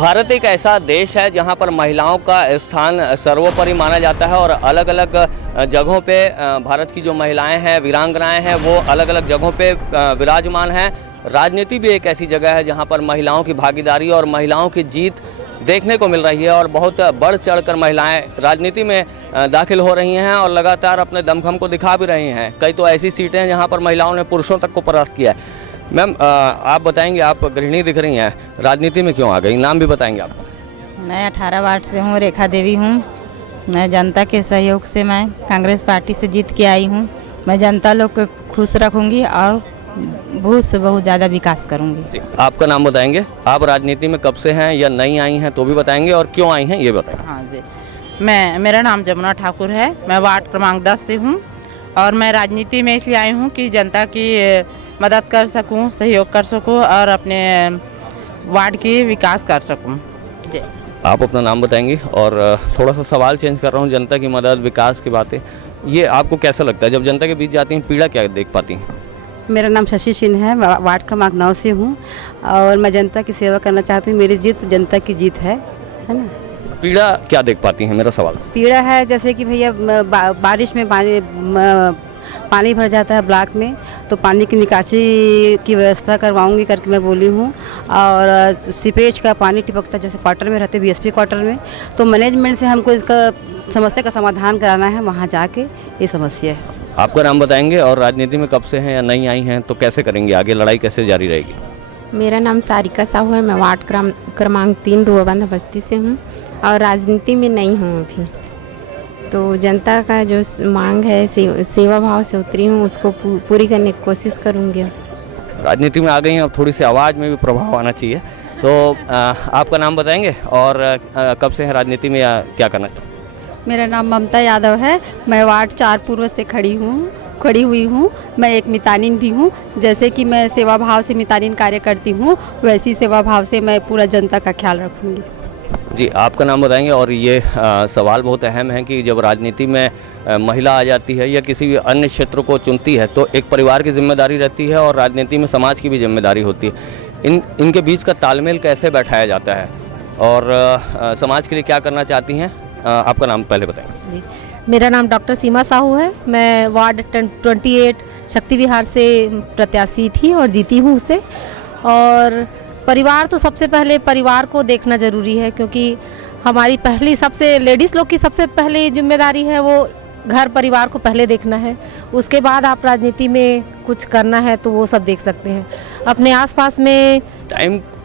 भारत एक ऐसा देश है जहां पर महिलाओं का स्थान सर्वोपरि माना जाता है और अलग अलग जगहों पे भारत की जो महिलाएं हैं, वीरांगनाएं हैं, वो अलग अलग जगहों पे विराजमान हैं। राजनीति भी एक ऐसी जगह है जहां पर महिलाओं की भागीदारी और महिलाओं की जीत देखने को मिल रही है और बहुत बढ़ चढ़कर महिलाएं राजनीति में दाखिल हो रही हैं और लगातार अपने दमखम को दिखा भी रही हैं। कई तो ऐसी सीटें हैं जहां पर महिलाओं ने पुरुषों तक को परास्त किया है। मैम, आप बताएंगे, आप गृहिणी दिख रही हैं, राजनीति में क्यों आ गई? नाम भी बताएंगे आपका। मैं 18 वार्ड से हूँ, रेखा देवी हूँ। मैं जनता के सहयोग से मैं कांग्रेस पार्टी से जीत के आई हूँ। मैं जनता लोग को खुश रखूँगी और बहुत से बहुत ज़्यादा विकास करूँगी। जी, आपका नाम बताएंगे? आप राजनीति में कब से हैं या नई आई हैं तो भी बताएंगे, और क्यों आई हैं ये बताएंगे। हाँ जी, मेरा नाम जमुना ठाकुर है। मैं वार्ड क्रमांक 10 से हूँ और मैं राजनीति में इसलिए आई हूँ कि जनता की मदद कर सकूँ, सहयोग कर सकूँ और अपने वार्ड की विकास कर सकूँ। जी, आप अपना नाम बताएंगे? और थोड़ा सा सवाल चेंज कर रहा हूँ, जनता की मदद, विकास की बातें, ये आपको कैसा लगता है जब जनता के बीच जाती हैं? पीड़ा क्या देख पाती हैं? मेरा नाम शशि सिंह है, वार्ड क्रमांक 9 से हूँ और मैं जनता की सेवा करना चाहती हूँ। मेरी जीत जनता की जीत है ना। पीड़ा क्या देख पाती हैं, मेरा सवाल? पीड़ा है जैसे कि भैया बारिश में पानी भर जाता है ब्लॉक में, तो पानी की निकासी की व्यवस्था करवाऊंगी करके मैं बोली हूँ। और सीपेज का पानी टिपकता जैसे क्वार्टर में रहते, बीएसपी क्वार्टर में, तो मैनेजमेंट से हमको इसका समस्या का समाधान कराना है, वहाँ जाके ये समस्या है। आपका नाम बताएंगे? और राजनीति में कब से हैं या नई आई हैं तो कैसे करेंगे, आगे लड़ाई कैसे जारी रहेगी? मेरा नाम सारिका साहू है। मैं वार्ड क्रमांक 3 रुआबंधा बस्ती से हूँ और राजनीति में नहीं हूँ अभी। तो जनता का जो मांग है, सेवा भाव से उतरी हूँ, उसको पूरी करने की कोशिश करूँगी। राजनीति में आ गई हैं, अब थोड़ी सी आवाज़ में भी प्रभाव आना चाहिए। तो आपका नाम बताएंगे और कब से हैं राजनीति में या क्या करना चाहते हैं? मेरा नाम ममता यादव है। मैं वार्ड 4 पूर्व से खड़ी हुई हूँ। मैं एक मितानिन भी हूँ। जैसे कि मैं सेवा भाव से मितानिन कार्य करती हूँ, वैसी सेवा भाव से मैं पूरा जनता का ख्याल रखूँगी। जी, आपका नाम बताएंगे? और ये सवाल बहुत अहम है कि जब राजनीति में महिला आ जाती है या किसी भी अन्य क्षेत्र को चुनती है तो एक परिवार की जिम्मेदारी रहती है और राजनीति में समाज की भी जिम्मेदारी होती है। इनके बीच का तालमेल कैसे बैठाया जाता है और समाज के लिए क्या करना चाहती हैं? आपका नाम पहले बताएंगे। जी, मेरा नाम डॉक्टर सीमा साहू है। मैं वार्ड 28 शक्ति विहार से प्रत्याशी थी और जीती हूँ उससे। और परिवार तो सबसे पहले परिवार को देखना ज़रूरी है, क्योंकि हमारी पहली सबसे लेडीज़ लोग की सबसे पहली जिम्मेदारी है वो घर परिवार को पहले देखना है। उसके बाद आप राजनीति में कुछ करना है तो वो सब देख सकते हैं। अपने आसपास में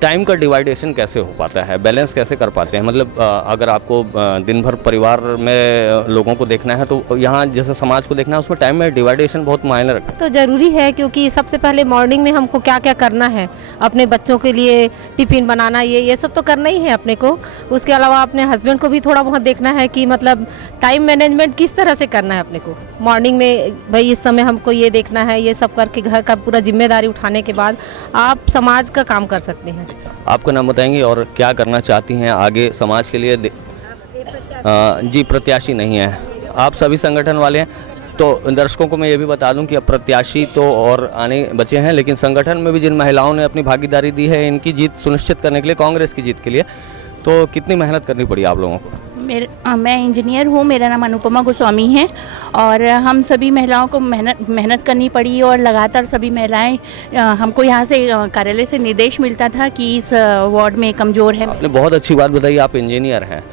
टाइम का डिवाइडेशन कैसे हो पाता है, बैलेंस कैसे कर पाते हैं? मतलब अगर आपको दिन भर परिवार में लोगों को देखना है तो यहाँ जैसे समाज को देखना है, उसमें टाइम में डिवाइडेशन बहुत मायने रखता है। तो ज़रूरी है, क्योंकि सबसे पहले मॉर्निंग में हमको क्या क्या करना है, अपने बच्चों के लिए टिफ़िन बनाना, ये सब तो करना ही है अपने को। उसके अलावा अपने हस्बैंड को भी थोड़ा बहुत देखना है कि मतलब टाइम मैनेजमेंट किस तरह से करना है अपने को। मॉर्निंग में भाई इस समय हमको ये देखना है, ये सब करके घर का पूरा जिम्मेदारी उठाने के बाद आप समाज का काम कर सकते हैं। आपका नाम बताएंगे और क्या करना चाहती हैं आगे समाज के लिए? जी, प्रत्याशी नहीं है, आप सभी संगठन वाले हैं। तो दर्शकों को मैं ये भी बता दूं कि अब प्रत्याशी तो और आने बचे हैं, लेकिन संगठन में भी जिन महिलाओं ने अपनी भागीदारी दी है, इनकी जीत सुनिश्चित करने के लिए, कांग्रेस की जीत के लिए, तो कितनी मेहनत करनी पड़ी आप लोगों को? मैं इंजीनियर हूँ। मेरा नाम अनुपमा गोस्वामी है और हम सभी महिलाओं को मेहनत करनी पड़ी और लगातार सभी महिलाएं, हमको यहाँ से कार्यालय से निर्देश मिलता था कि इस वार्ड में कमज़ोर है। आपने बहुत अच्छी बात बताई, आप इंजीनियर हैं।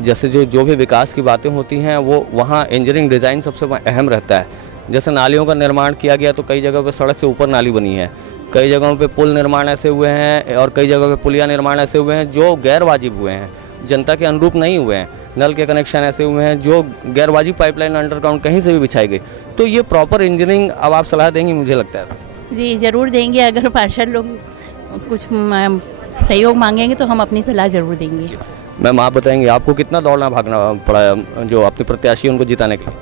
जैसे जो भी विकास की बातें होती हैं वो वहाँ इंजीनियरिंग डिज़ाइन सबसे अहम रहता है। जैसे नालियों का निर्माण किया गया तो कई जगह पर सड़क से ऊपर नाली बनी है, कई जगहों पे पुल निर्माण ऐसे हुए हैं और कई जगहों पे पुलिया निर्माण ऐसे हुए हैं जो गैर वाजिब हुए हैं, जनता के अनुरूप नहीं हुए हैं। नल के कनेक्शन ऐसे हुए हैं जो गैर वाजिब पाइपलाइन अंडरग्राउंड कहीं से भी बिछाई गई। तो ये प्रॉपर इंजीनियरिंग अब आप सलाह देंगी, मुझे लगता है। जी, ज़रूर देंगे। अगर पार्षद लोग कुछ सहयोग मांगेंगे तो हम अपनी सलाह ज़रूर देंगे। मैम, आप बताएंगे आपको कितना दौड़ना भागना पड़ा जो अपने प्रत्याशी उनको जिताने के लिए?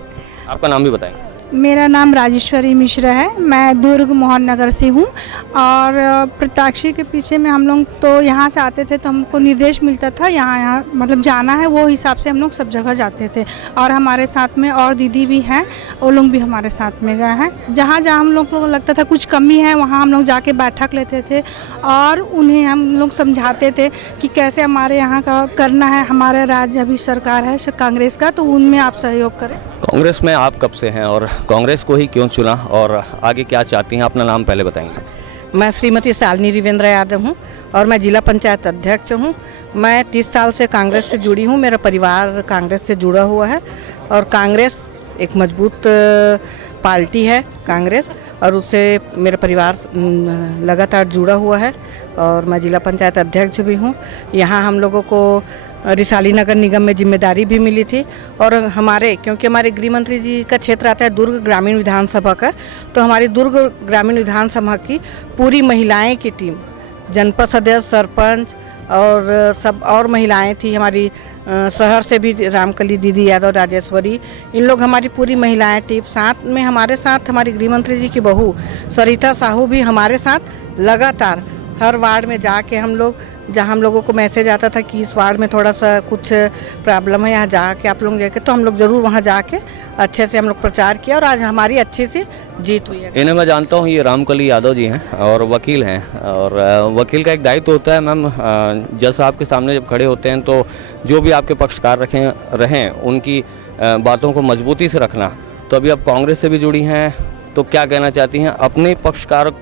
आपका नाम भी बताएंगे। मेरा नाम राजेश्वरी मिश्रा है। मैं दुर्ग मोहन नगर से हूँ और प्रत्याशी के पीछे में हम लोग तो यहाँ से आते थे तो हमको निर्देश मिलता था यहाँ मतलब जाना है, वो हिसाब से हम लोग सब जगह जाते थे। और हमारे साथ में और दीदी भी हैं, वो लोग भी हमारे साथ में गए हैं। जहाँ जहाँ हम लोग को लगता था कुछ कमी है वहाँ हम लोग जाके बैठक लेते थे और उन्हें हम लोग समझाते थे कि कैसे हमारे यहाँ का करना है। हमारे राज्य अभी सरकार है कांग्रेस का, तो उनमें आप सहयोग करें। कांग्रेस में आप कब से हैं और कांग्रेस को ही क्यों चुना और आगे क्या चाहती हैं? अपना नाम पहले बताएंगे। मैं श्रीमती शालिनी रिवेंद्र यादव हूँ और मैं जिला पंचायत अध्यक्ष हूँ। मैं 30 साल से कांग्रेस से जुड़ी हूँ। मेरा परिवार कांग्रेस से जुड़ा हुआ है और कांग्रेस एक मजबूत पार्टी है कांग्रेस, और उससे मेरा परिवार लगातार जुड़ा हुआ है और मैं जिला पंचायत अध्यक्ष भी हूँ। यहाँ हम लोगों को रिसाली नगर निगम में जिम्मेदारी भी मिली थी और क्योंकि हमारे गृह मंत्री जी का क्षेत्र आता है दुर्ग ग्रामीण विधानसभा का, तो हमारी दुर्ग ग्रामीण विधानसभा की पूरी महिलाएं की टीम, जनपद सदस्य, सरपंच और सब और महिलाएं थी हमारी। शहर से भी रामकली दीदी यादव, राजेश्वरी, इन लोग हमारी पूरी महिलाएं टीम साथ में। हमारे साथ हमारी गृह मंत्री जी की बहू सरिता साहू भी हमारे साथ लगातार हर वार्ड में जाके हम लोग, जहाँ हम लोगों को मैसेज आता था कि इस वार्ड में थोड़ा सा कुछ प्रॉब्लम है, यहाँ जाके आप लोग जाके, तो हम लोग ज़रूर वहाँ जाके अच्छे से हम लोग प्रचार किया और आज हमारी अच्छी सी जीत हुई है। इन्हें मैं जानता हूँ, ये रामकली यादव जी हैं और वकील हैं और वकील का एक दायित्व होता है मैम, जज साहब के सामने जब खड़े होते हैं तो जो भी आपके पक्षकार रहें उनकी बातों को मजबूती से रखना। तो अभी आप कांग्रेस से भी जुड़ी हैं, तो क्या कहना चाहती हैं? अपने पक्षकार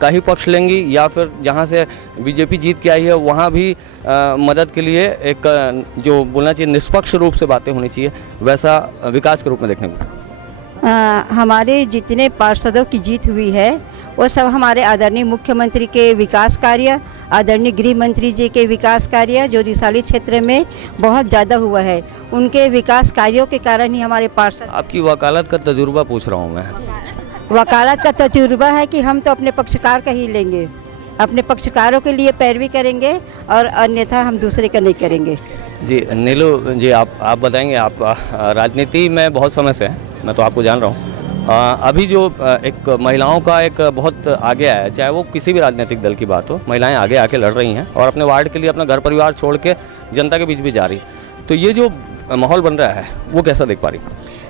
का ही पक्ष लेंगी या फिर जहां से बीजेपी जीत के आई है वहां भी मदद के लिए एक जो बोलना चाहिए निष्पक्ष रूप से बातें होनी चाहिए, वैसा विकास के रूप में देखने को? हमारे जितने पार्षदों की जीत हुई है वो सब हमारे आदरणीय मुख्यमंत्री के विकास कार्य, आदरणीय गृह मंत्री जी के विकास कार्य जो रिसाली क्षेत्र में बहुत ज़्यादा हुआ है, उनके विकास कार्यों के कारण ही हमारे पार्षद। आपकी वकालत का तजुर्बा पूछ रहा हूँ मैं। वकालत का तजुर्बा है कि हम तो अपने पक्षकार का ही लेंगे, अपने पक्षकारों के लिए पैरवी करेंगे और अन्यथा हम दूसरे का नहीं करेंगे। जी नीलू जी, आप बताएंगे, आप राजनीति में बहुत समय से हैं, मैं तो आपको जान रहा हूँ। अभी जो एक महिलाओं का एक बहुत आगे आया है, चाहे वो किसी भी राजनीतिक दल की बात हो, महिलाएं आगे आके लड़ रही हैं और अपने वार्ड के लिए अपना घर परिवार छोड़ के जनता के बीच भी जा रही, तो ये जो माहौल बन रहा है वो कैसा देख पा रही?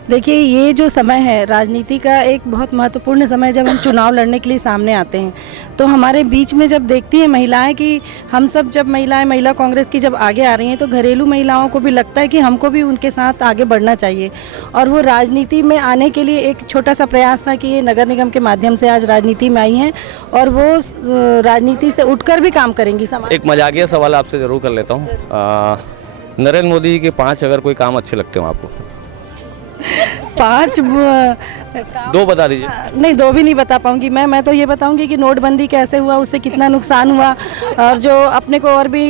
देखिए, ये जो समय है राजनीति का एक बहुत महत्वपूर्ण समय, जब हम चुनाव लड़ने के लिए सामने आते हैं तो हमारे बीच में जब देखती हैं महिलाएं कि हम सब जब महिला कांग्रेस की जब आगे आ रही हैं तो घरेलू महिलाओं को भी लगता है कि हमको भी उनके साथ आगे बढ़ना चाहिए। और वो राजनीति में आने के लिए एक छोटा सा प्रयास था कि ये नगर निगम के माध्यम से आज राजनीति में आई हैं और वो राजनीति से उठकर भी काम करेंगी। एक मजाकिया सवाल आपसे ज़रूर कर लेता हूँ, नरेंद्र मोदी जी के 5 अगर कोई काम अच्छे लगते हो आपको? 5 2 बता दीजिए। नहीं, 2 भी नहीं बता पाऊंगी मैं तो ये बताऊंगी कि नोटबंदी कैसे हुआ, उससे कितना नुकसान हुआ और जो अपने को और भी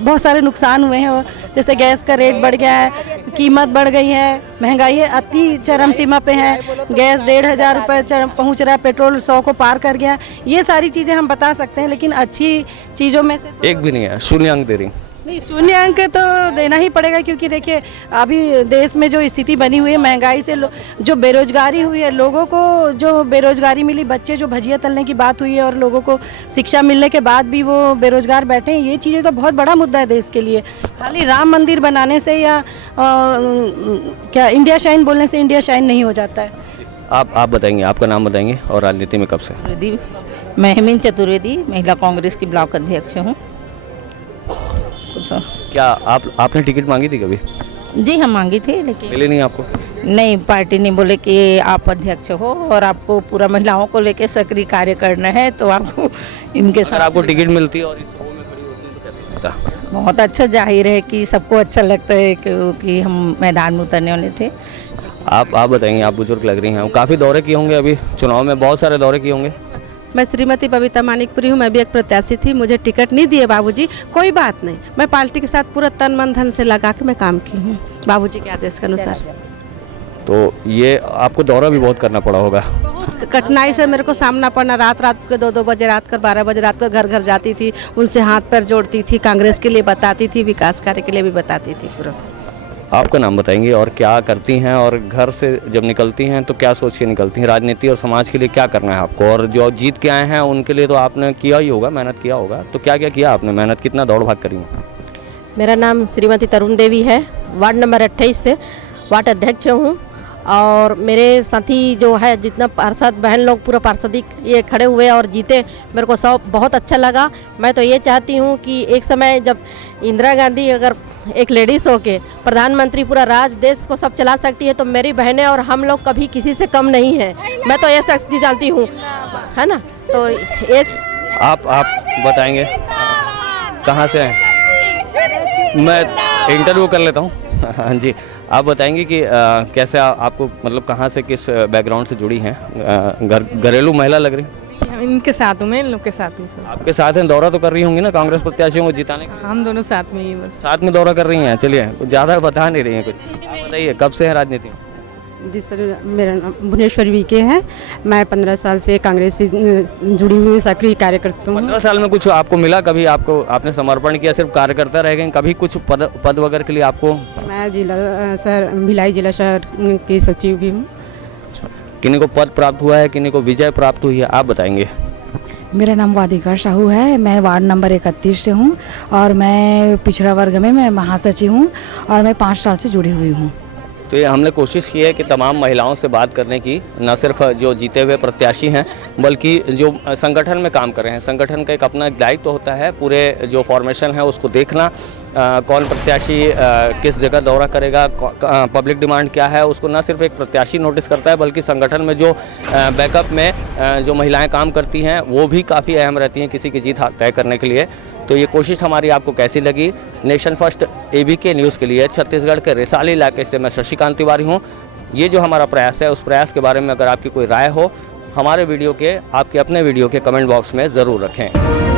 बहुत सारे नुकसान हुए हैं। जैसे गैस का रेट बढ़ गया है, कीमत बढ़ गई है, महंगाई अति चरम सीमा पे है, गैस 1,500 रुपये पहुँच रहा है, पेट्रोल 100 को पार कर गया। ये सारी चीज़ें हम बता सकते हैं, लेकिन अच्छी चीज़ों में से तो एक भी नहीं है। 0 अंक दे रही? नहीं, 0 अंक तो देना ही पड़ेगा, क्योंकि देखिए अभी देश में जो स्थिति बनी हुई है, महंगाई से जो बेरोजगारी हुई है, लोगों को जो बेरोजगारी मिली, बच्चे जो भजिया तलने की बात हुई है और लोगों को शिक्षा मिलने के बाद भी वो बेरोजगार बैठे हैं, ये चीज़ें तो बहुत बड़ा मुद्दा है देश के लिए। खाली राम मंदिर बनाने से या क्या इंडिया शाइन बोलने से इंडिया शाइन नहीं हो जाता है। आप बताएंगे, आपका नाम बताएंगे और राजनीति में कब से? मैं हेमिन चतुर्वेदी, महिला कांग्रेस की ब्लॉक अध्यक्ष हूँ। क्या आपने टिकट मांगी थी कभी? जी हम मांगी थी, लेकिन मिली नहीं आपको? नहीं, पार्टी ने बोले कि आप अध्यक्ष हो और आपको पूरा महिलाओं को लेकर सक्रिय कार्य करना है, तो आपको इनके साथ आपको टिकट मिलती है और इस शो में खड़ी होती है तो कैसा लगता? बहुत अच्छा, जाहिर है कि सबको अच्छा लगता है क्योंकि हम मैदान में उतरने वाले थे। आप बताएंगे, आप बुजुर्ग लग रही हैं, काफ़ी दौरे किए होंगे, अभी चुनाव में बहुत सारे दौरे किए होंगे। मैं श्रीमती बबीता मानिकपुरी हूँ, मैं भी एक प्रत्याशी थी, मुझे टिकट नहीं दिए बाबूजी, कोई बात नहीं, मैं पार्टी के साथ पूरा तन मन धन से लगा के मैं काम की हूँ बाबूजी के आदेश के अनुसार। तो ये आपको दौरा भी बहुत करना पड़ा होगा? बहुत कठिनाई से मेरे को सामना पड़ना, रात के 2-2 बजे रात कर 12 बजे रात कर घर घर जाती थी, उनसे हाथ पैर जोड़ती थी, कांग्रेस के लिए बताती थी, विकास कार्य के लिए भी बताती थी पूरा। आपका नाम बताएंगे और क्या करती हैं, और घर से जब निकलती हैं तो क्या सोच के निकलती हैं? राजनीति और समाज के लिए क्या करना है आपको, और जो जीत के आए हैं उनके लिए तो आपने किया ही होगा, मेहनत किया होगा, तो क्या क्या किया आपने, मेहनत कितना दौड़ भाग करी? मेरा नाम श्रीमती तरुण देवी है, वार्ड नंबर 28 से वार्ड अध्यक्ष हूँ। और मेरे साथी जो है जितना पार्षद बहन लोग पूरा पार्षद ये खड़े हुए और जीते, मेरे को सब बहुत अच्छा लगा। मैं तो ये चाहती हूँ कि एक समय जब इंदिरा गांधी अगर एक लेडीज़ होके प्रधानमंत्री पूरा राज देश को सब चला सकती है, तो मेरी बहनें और हम लोग कभी किसी से कम नहीं है। मैं तो ये सच्ची जानती हूँ, है ना। तो ये आप बताएंगे कहाँ से हैं? मैं इंटरव्यू कर लेता हूँ। हाँ जी, आप बताएंगे कि कैसे आपको मतलब कहाँ से, किस बैकग्राउंड से जुड़ी हैं? घरेलू महिला लग रही? इनके साथ हूँ मैं, इन लोग के साथ हूँ सर। आपके साथ हैं, दौरा तो कर रही होंगी ना कांग्रेस प्रत्याशियों को जिताने के? हम दोनों साथ में ही बस। साथ में दौरा कर रही हैं, चलिए ज़्यादा बता नहीं रही हैं कुछ। आप बताइए कब से है राजनीति में? जी सर, मेरा नाम भुवनेश्वरी वीके है। मैं 15 साल से कांग्रेस से जुड़ी हुई सक्रिय कार्यकर्ता हूँ। 15 साल में कुछ आपको मिला? कभी आपने समर्पण किया, सिर्फ कार्यकर्ता रह गए? कभी कुछ पद वगैरह के लिए आपको? मैं भिलाई जिला शहर की सचिव भी हूँ। किन्हीं को पद प्राप्त हुआ है, किन्हीं को विजय प्राप्त हुई है, आप बताएंगे? मेरा नाम वादिका साहू है, मैं वार्ड नंबर 31 से हूँ और मैं पिछड़ा वर्ग में मैं महासचिव हूँ और मैं 5 साल से जुड़ी हुई हूँ। तो ये हमने कोशिश की है कि तमाम महिलाओं से बात करने की, न सिर्फ जो जीते हुए प्रत्याशी हैं बल्कि जो संगठन में काम कर रहे हैं। संगठन का एक अपना दायित्व होता है, पूरे जो फॉर्मेशन है उसको देखना, कौन प्रत्याशी किस जगह दौरा करेगा, पब्लिक डिमांड क्या है, उसको न सिर्फ एक प्रत्याशी नोटिस करता है बल्कि संगठन में जो बैकअप में जो महिलाएं काम करती हैं वो भी काफ़ी अहम रहती हैं किसी की जीत तय करने के लिए। तो ये कोशिश हमारी आपको कैसी लगी? नेशन फर्स्ट ABK न्यूज़ के लिए छत्तीसगढ़ के रिसाली इलाके से मैं शशिकांत तिवारी हूँ। ये जो हमारा प्रयास है, उस प्रयास के बारे में अगर आपकी कोई राय हो, हमारे वीडियो के, आपके अपने वीडियो के कमेंट बॉक्स में ज़रूर रखें।